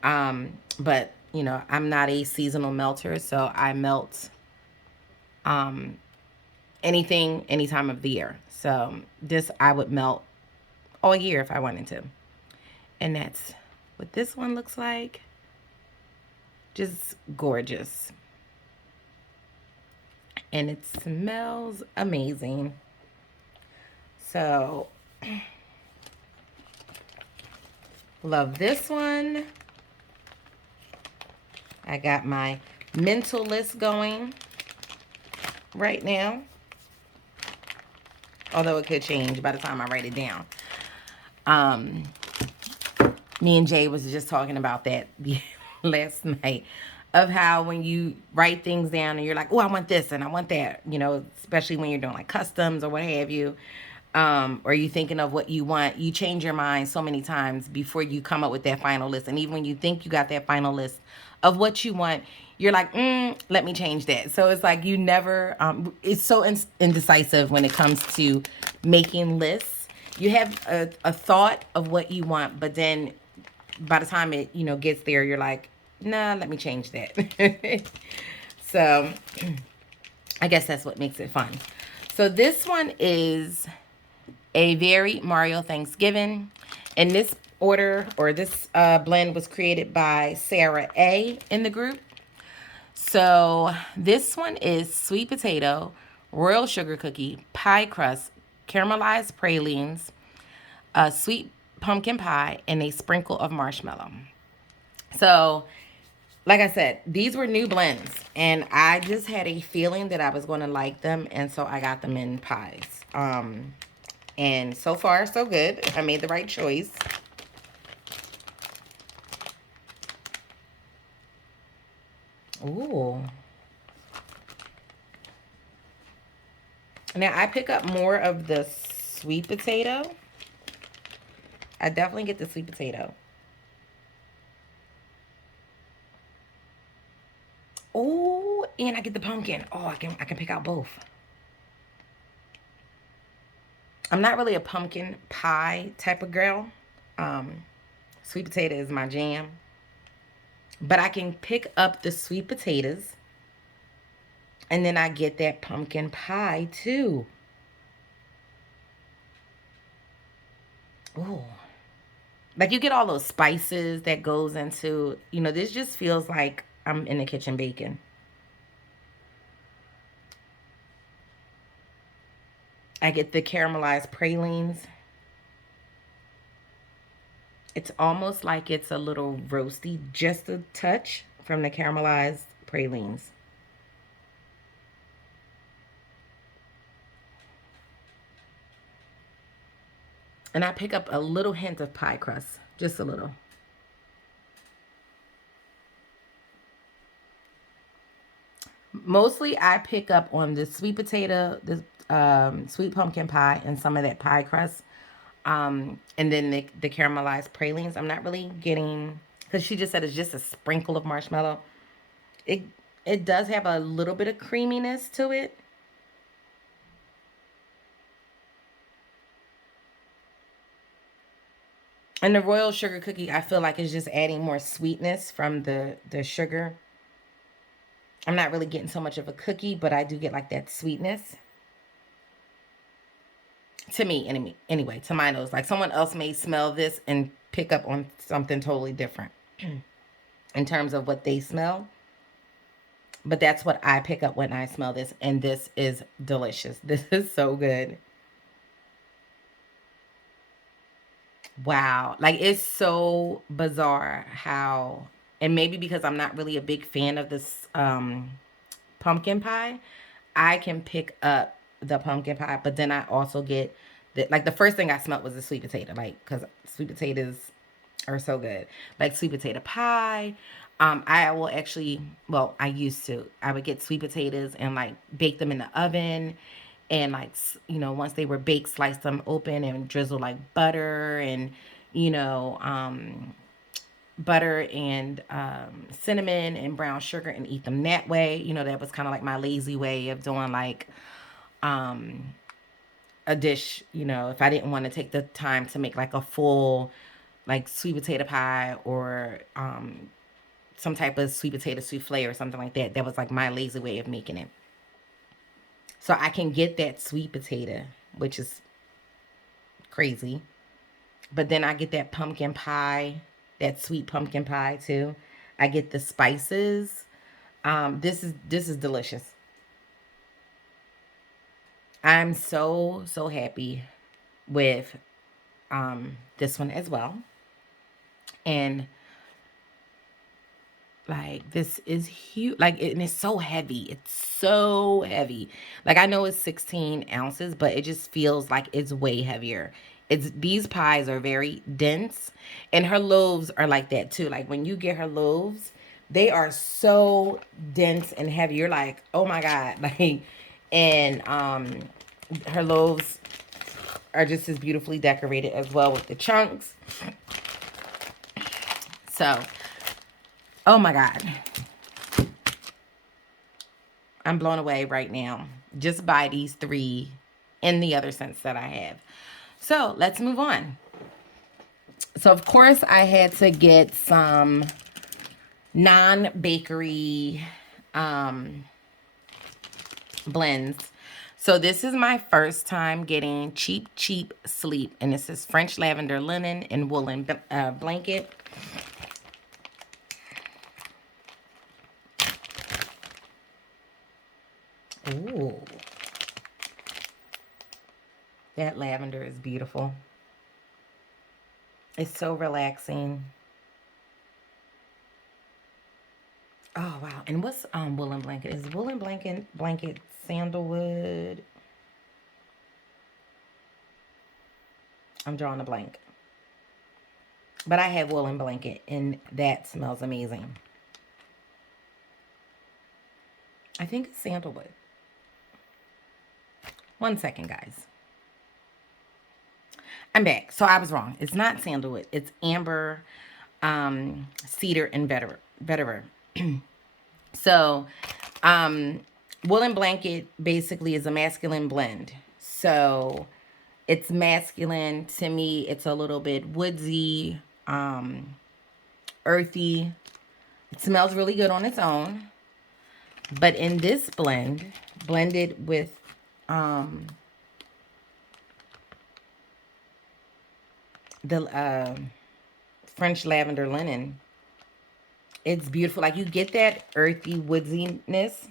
But, you know, I'm not a seasonal melter, so I melt anything any time of the year. So this I would melt all year if I wanted to. And that's what this one looks like. Just gorgeous. And it smells amazing. So, love this one. I got my mental list going right now. Although it could change by the time I write it down. Me and Jay was just talking about that last night, of how when you write things down and you're like, oh, I want this and I want that, you know, especially when you're doing like customs or what have you, or you thinking of what you want, you change your mind so many times before you come up with that final list. And even when you think you got that final list of what you want, you're like, let me change that. So it's like you never, it's so indecisive when it comes to making lists. You have a thought of what you want, but then by the time it, you know, gets there, you're like, nah, let me change that. So I guess that's what makes it fun. So this one is a very Mario Thanksgiving. And this order, or this blend, was created by Sarah A in the group. So this one is sweet potato, royal sugar cookie, pie crust, caramelized pralines, a sweet pumpkin pie, and a sprinkle of marshmallow. So, like I said, these were new blends, and I just had a feeling that I was going to like them, and so I got them in pies. And so far, so good. I made the right choice. Ooh. Now, I pick up more of the sweet potato. I definitely get the sweet potato. Oh, and I get the pumpkin. Oh, I can pick out both. I'm not really a pumpkin pie type of girl. Um, Sweet potato is my jam. But I can pick up the sweet potatoes, and then I get that pumpkin pie too. Ooh. Like you get all those spices that goes into, you know, this just feels like I'm in the kitchen baking. I get the caramelized pralines. It's almost like it's a little roasty, just a touch from the caramelized pralines. And I pick up a little hint of pie crust, just a little. Mostly I pick up on the sweet potato, the sweet pumpkin pie, and some of that pie crust. And then the caramelized pralines. I'm not really getting, because she just said it's just a sprinkle of marshmallow. It it does have a little bit of creaminess to it. And the royal sugar cookie, I feel like is just adding more sweetness from the sugar. I'm not really getting so much of a cookie, but I do get like that sweetness. To me, anyway, to my nose. Like someone else may smell this and pick up on something totally different in terms of what they smell. But that's what I pick up when I smell this. And this is delicious. This is so good. Wow. Like it's so bizarre how, and maybe because I'm not really a big fan of this pumpkin pie, I can pick up the pumpkin pie, but then I also get the, like the first thing I smelled was the sweet potato, like because sweet potatoes are so good. Like sweet potato pie. I will actually, well, I used to. I would get sweet potatoes and like bake them in the oven And like, once they were baked, slice them open and drizzle like butter and, you know, butter and cinnamon and brown sugar and eat them that way. That was kind of like my lazy way of doing like a dish, if I didn't want to take the time to make like a full like sweet potato pie or some type of sweet potato souffle or something like that. That was like my lazy way of making it. So I can get that sweet potato, which is crazy. But then I get that pumpkin pie, that sweet pumpkin pie too. I get the spices. This is delicious. I'm so happy with this one as well. And like this is huge. Like and it's so heavy. It's so heavy. Like I know it's 16 ounces, but it just feels like it's way heavier. These pies are very dense, and her loaves are like that too. Like when you get her loaves, they are so dense and heavy. You're like, oh my god, like, and her loaves are just as beautifully decorated as well with the chunks. So, oh my god, I'm blown away right now just by these three and the other scents that I have. So let's move on. So of course I had to get some non-bakery blends. So this is my first time getting Cheap Sleep, and this is French lavender linen and woolen blanket. Ooh, that lavender is beautiful. It's so relaxing. Oh wow! And what's woolen blanket? Is woolen blanket sandalwood? I'm drawing a blank. But I have woolen blanket, and that smells amazing. I think it's sandalwood. One second, guys. I'm back. So I was wrong. It's not sandalwood. It's amber, cedar, and vetiver. So, woolen blanket basically is a masculine blend. So, it's masculine to me. It's a little bit woodsy, earthy. It smells really good on its own. But in this blend, blended with the French lavender linen, it's beautiful. Like you get that earthy woodsiness,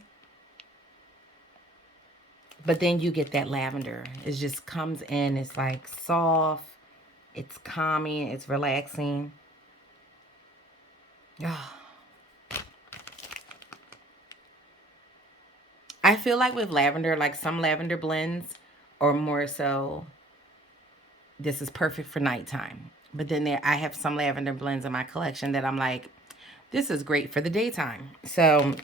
but then you get that lavender. It just comes in. It's like soft. It's calming. It's relaxing. Oh. I feel like with lavender, like some lavender blends, or more so, this is perfect for nighttime. But then I have some lavender blends in my collection that I'm like, this is great for the daytime. So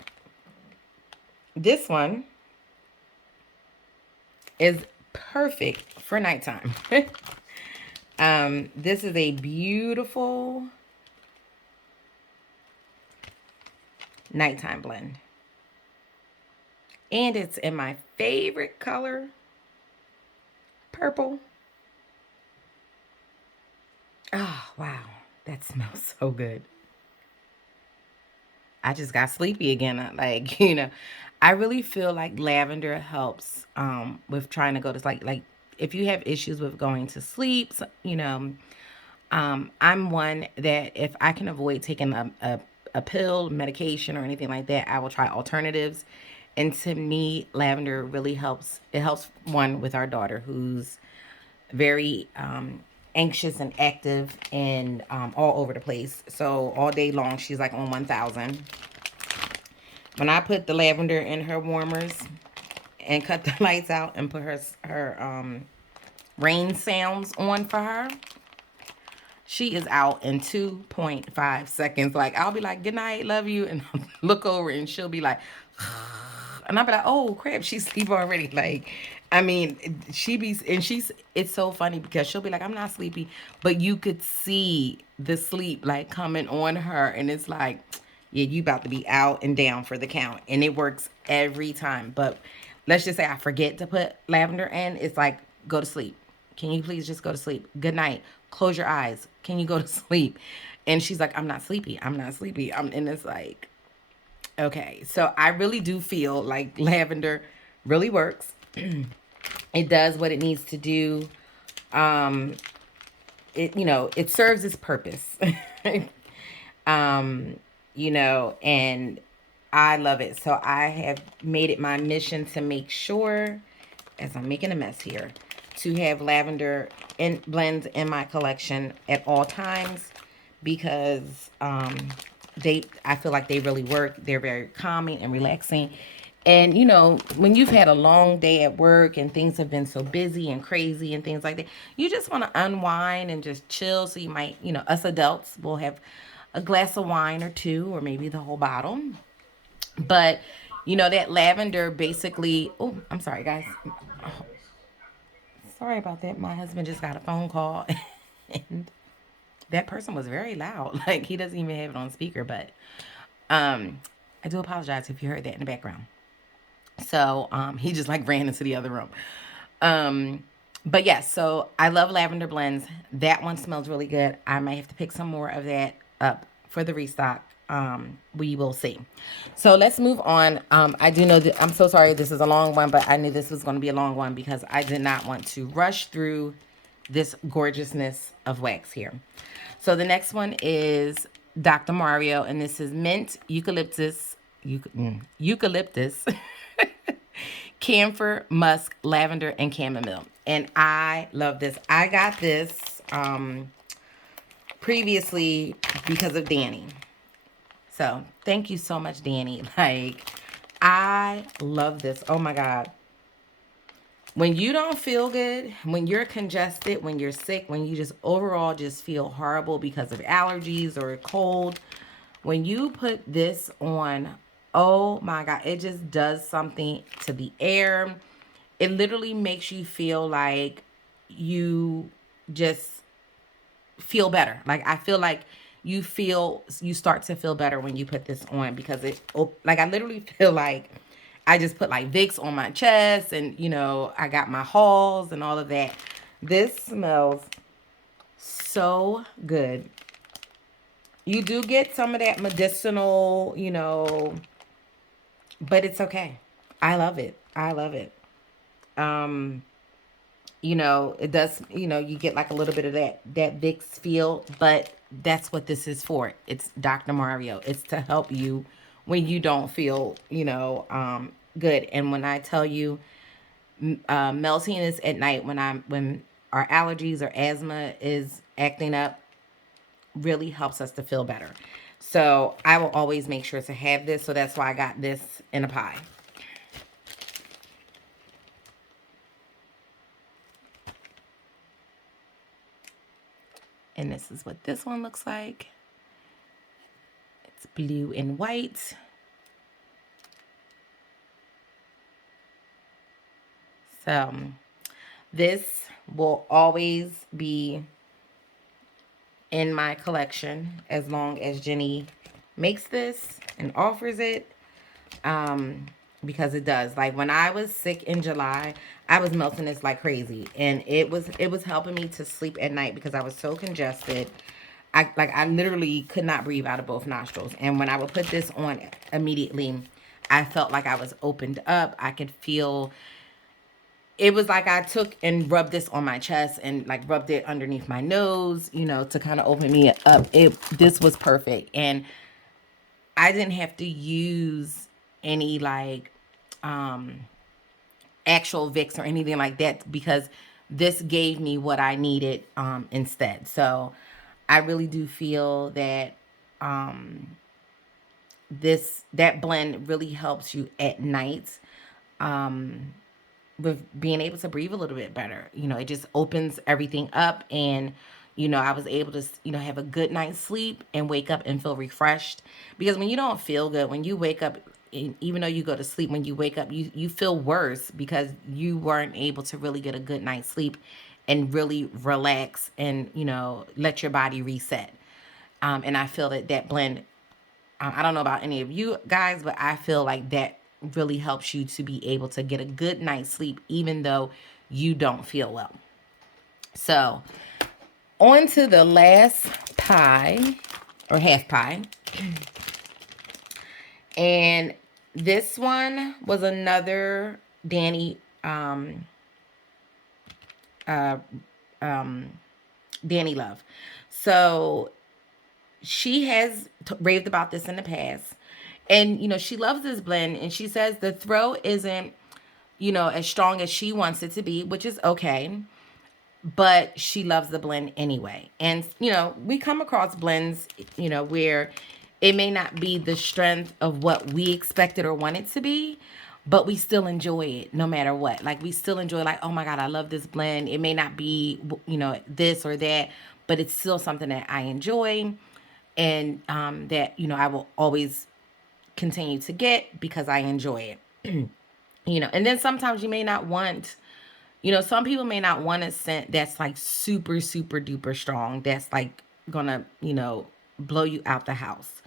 this one is perfect for nighttime. This is a beautiful nighttime blend. And it's in my favorite color, purple. Oh, wow. That smells so good. I just got sleepy again. Like, I really feel like lavender helps with trying to go to like if you have issues with going to sleep, I'm one that if I can avoid taking a pill, medication, or anything like that, I will try alternatives. And to me, lavender really helps. It helps one with our daughter who's very anxious and active and all over the place. So all day long, she's like on 1,000. When I put the lavender in her warmers and cut the lights out and put her rain sounds on for her, she is out in 2.5 seconds. Like, I'll be like, good night, love you. And I'll look over and she'll be like, and I'll be like, oh, crap, she's asleep already. Like, I mean, she be and she's it's so funny because she'll be like, I'm not sleepy, but you could see the sleep like coming on her, and it's like, yeah, you about to be out and down for the count, and it works every time. But let's just say I forget to put lavender in, it's like, go to sleep. Can you please just go to sleep? Good night. Close your eyes. Can you go to sleep? And she's like, I'm not sleepy. I'm not sleepy. And it's like, okay. So I really do feel like lavender really works. It does what it needs to do. Um, it serves its purpose. um, and I love it. So I have made it my mission to make sure, as I'm making a mess here, to have lavender in blends in my collection at all times because I feel like they really work. They're very calming and relaxing. And when you've had a long day at work and things have been so busy and crazy and things like that, you just want to unwind and just chill. So you might, us adults will have a glass of wine or two, or maybe the whole bottle. But that lavender basically. Oh, I'm sorry, guys. Sorry about that. My husband just got a phone call, and that person was very loud. Like he doesn't even have it on speaker, but I do apologize if you heard that in the background. So he just like ran into the other room. Um, but yes, so I love lavender blends. That one smells really good. I might have to pick some more of that up for the restock. We will see. So let's move on. I do know that I'm so sorry this is a long one, but I knew this was going to be a long one because I did not want to rush through this gorgeousness of wax here. So the next one is Dr. Mario, and this is mint eucalyptus, camphor, musk, lavender, and chamomile. And I love this. I got this previously because of Danny. So thank you so much, Danny. Like, I love this. Oh my God. When you don't feel good, when you're congested, when you're sick, when you just overall just feel horrible because of allergies or a cold, when you put this on, oh my God, it just does something to the air. It literally makes you feel like you just feel better. Like I feel like you start to feel better when you put this on because like I literally feel like I just put like Vicks on my chest and I got my halls and all of that. This smells so good. You do get some of that medicinal, but it's okay. I love it. I love it. Um it does, you get like a little bit of that Vicks feel, but that's what this is for. It's Dr. Mario. It's to help you when you don't feel, good. And when I tell you, melting is at night when our allergies or asthma is acting up, really helps us to feel better. So I will always make sure to have this. So that's why I got this in a pie. And this is what this one looks like. It's blue and white. So this will always be in my collection as long as Jenny makes this and offers it. Because it does. Like when I was sick in July, I was melting this like crazy, and it was helping me to sleep at night because I was so congested. I literally could not breathe out of both nostrils. And when I would put this on immediately, I felt like I was opened up. I could feel it was like I took and rubbed this on my chest and like rubbed it underneath my nose, to kind of open me up. This was perfect. And I didn't have to use any like actual Vicks or anything like that because this gave me what I needed instead. So I really do feel that that blend really helps you at night with being able to breathe a little bit better. It just opens everything up, and I was able to have a good night's sleep and wake up and feel refreshed. Because when you don't feel good, when you wake up, even though you go to sleep, when you wake up, you feel worse because you weren't able to really get a good night's sleep and really relax and, let your body reset. And I feel that that blend, I don't know about any of you guys, but I feel like that really helps you to be able to get a good night's sleep, even though you don't feel well. So, on to the last pie, or half pie. And this one was another Danny, uh, Danny Love. So she has raved about this in the past. And, she loves this blend. And she says the throw isn't, as strong as she wants it to be, which is okay. But she loves the blend anyway. And, we come across blends, where it may not be the strength of what we expected or want it to be, but we still enjoy it no matter what. Like, we still enjoy, like, oh my God, I love this blend. It may not be, this or that, but it's still something that I enjoy, and that, I will always continue to get because I enjoy it. And then sometimes you may not want, some people may not want a scent that's like super, super duper strong. That's like gonna, blow you out the house.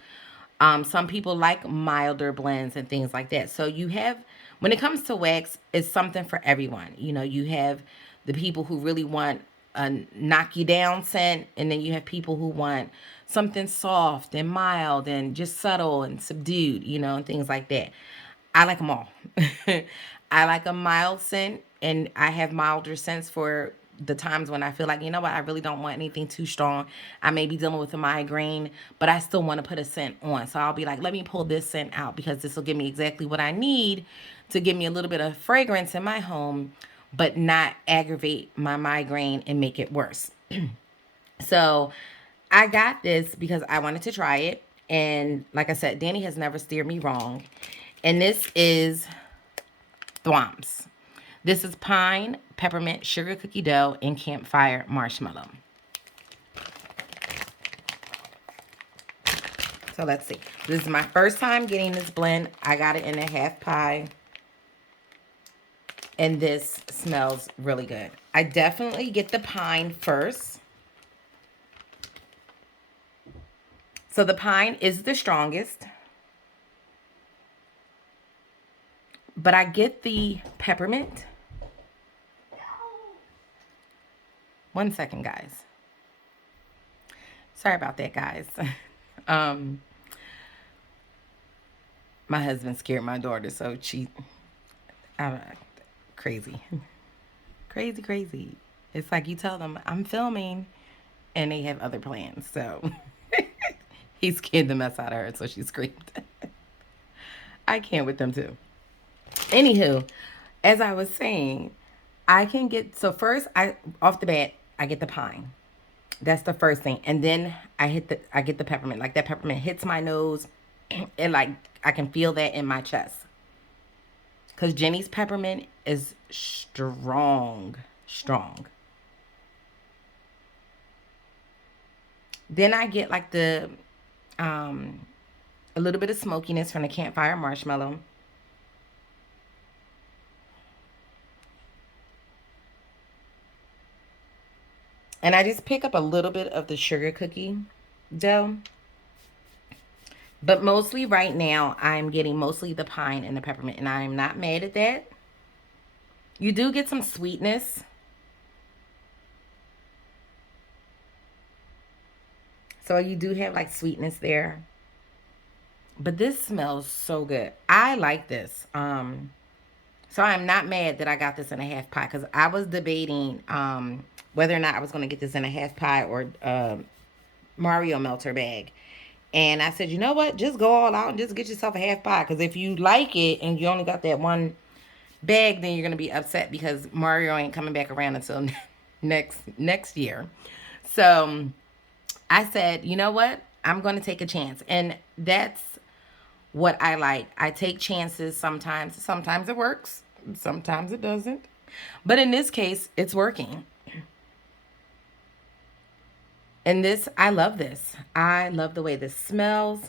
Some people like milder blends and things like that. So you have, when it comes to wax, it's something for everyone. You have the people who really want a knock you down scent, and then you have people who want something soft and mild and just subtle and subdued, and things like that. I like them all. I like a mild scent, and I have milder scents for the times when I feel like, I really don't want anything too strong. I may be dealing with a migraine, but I still want to put a scent on. So I'll be like, let me pull this scent out because this will give me exactly what I need to give me a little bit of fragrance in my home, but not aggravate my migraine and make it worse. So I got this because I wanted to try it. And like I said, Danny has never steered me wrong. And this is Thwomps. This is pine, peppermint, sugar cookie dough, and campfire marshmallow. So let's see. This is my first time getting this blend. I got it in a half pie. And this smells really good. I definitely get the pine first. So the pine is the strongest. But I get the peppermint. One second, guys. Sorry about that, guys. My husband scared my daughter, so I don't know, crazy. Crazy, crazy. It's like you tell them, I'm filming, and they have other plans, so he scared the mess out of her, so she screamed. I can't with them too. Anywho, as I was saying, I can get, so first, off the bat, I get the pine. That's the first thing. And then I get the peppermint. Like, that peppermint hits my nose, and like I can feel that in my chest. Cause Jenny's peppermint is strong, strong. Then I get like a little bit of smokiness from the campfire marshmallow. And I just pick up a little bit of the sugar cookie dough. But mostly right now, I'm getting mostly the pine and the peppermint. And I'm not mad at that. You do get some sweetness. So you do have like sweetness there. But this smells so good. I like this. So I'm not mad that I got this in a half pie. Because I was debating whether or not I was going to get this in a half pie or Mario melter bag. And I said, you know what? Just go all out and just get yourself a half pie. Because if you like it and you only got that one bag, then you're going to be upset because Mario ain't coming back around until next year. So I said, you know what? I'm going to take a chance. And that's what I like. I take chances sometimes. Sometimes it works. Sometimes it doesn't. But in this case, it's working. And this, I love this. I love the way this smells.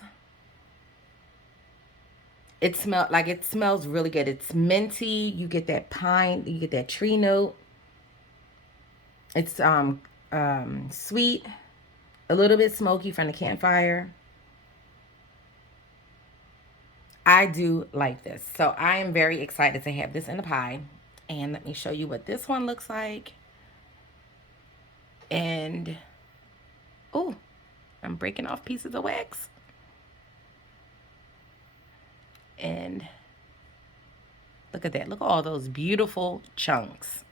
It smells really good. It's minty. You get that pine. You get that tree note. It's sweet, a little bit smoky from the campfire. I do like this. So I am very excited to have this in the pie. And let me show you what this one looks like. And, oh, I'm breaking off pieces of wax. And look at that. Look at all those beautiful chunks.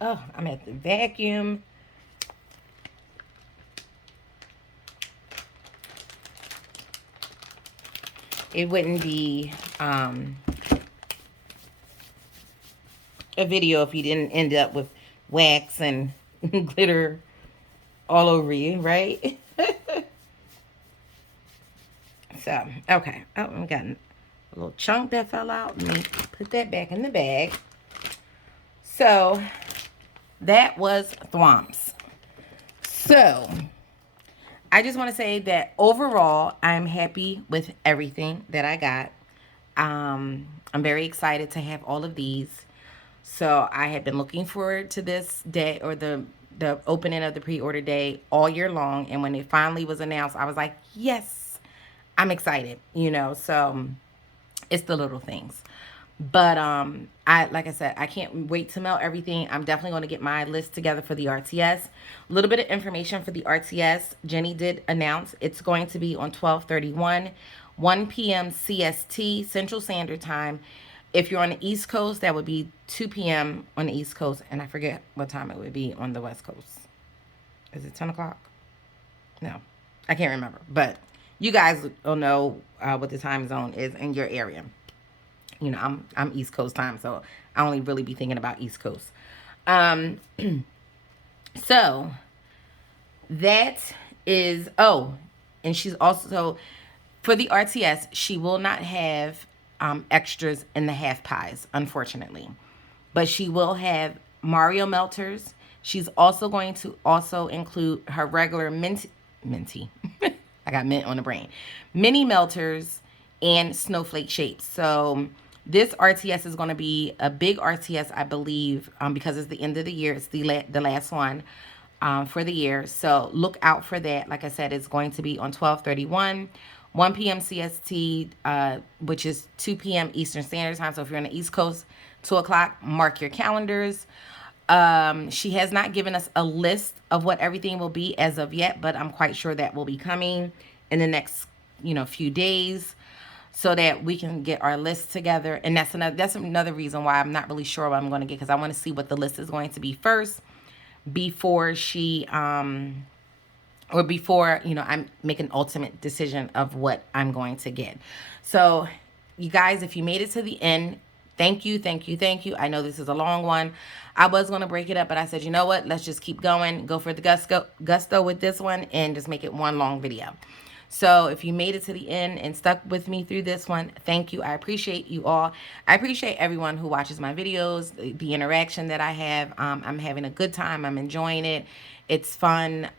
Oh, I'm at the vacuum. It wouldn't be a video if you didn't end up with wax and glitter all over you, right? So, okay. Oh, I got a little chunk that fell out. Let me put that back in the bag. So, that was Thwomps. So, I just want to say that overall, I'm happy with everything that I got. I'm very excited to have all of these. So I had been looking forward to this day, or the opening of the pre-order day, all year long. And when it finally was announced, I was like, yes, I'm excited, you know. So it's the little things. But like I said, I can't wait to mail everything. I'm definitely going to get my list together for the RTS. A little bit of information for the RTS. Jenny did announce it's going to be on 12/31, 1 p.m. CST, Central Standard Time. If you're on the East Coast, that would be 2 p.m. on the East Coast, and I forget what time it would be on the West Coast. Is it 10 o'clock? No, I can't remember. But you guys will know what the time zone is in your area. You know, I'm East Coast time, so I only really be thinking about East Coast. So that is, oh, and she's also, for the RTS, she will not have extras in the half pies, unfortunately. But she will have Mario melters. She's also going to also include her regular minty. I got mint on the brain. Mini melters and snowflake shapes. So this RTS is going to be a big RTS, I believe, because it's the end of the year. It's the last one for the year. So look out for that. Like I said, it's going to be on 12/31. 1 p.m. CST, which is 2 p.m. Eastern Standard Time. So if you're on the East Coast, 2 o'clock, mark your calendars. She has not given us a list of what everything will be as of yet, but I'm quite sure that will be coming in the next, few days, so that we can get our list together. And that's another reason why I'm not really sure what I'm going to get, because I want to see what the list is going to be first before before I make an ultimate decision of what I'm going to get. So you guys, if you made it to the end, thank you. I know this is a long one. I was going to break it up, but I said, you know what, let's just keep going, go for the gusto with this one, and just make it one long video. So if you made it to the end and stuck with me through this one, thank you. I appreciate you all. I appreciate everyone who watches my videos, the interaction that I have. I'm having a good time. I'm enjoying it. It's fun.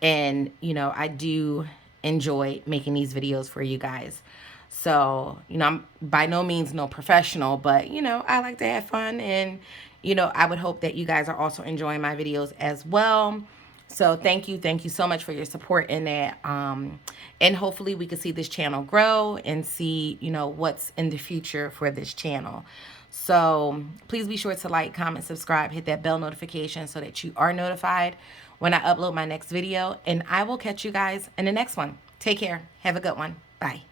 And, I do enjoy making these videos for you guys. So, I'm by no means no professional, but, I like to have fun. And, I would hope that you guys are also enjoying my videos as well. So thank you so much for your support in that. And hopefully we can see this channel grow and see, what's in the future for this channel. So please be sure to like, comment, subscribe, hit that bell notification so that you are notified when I upload my next video. And I will catch you guys in the next one. Take care. Have a good one. Bye.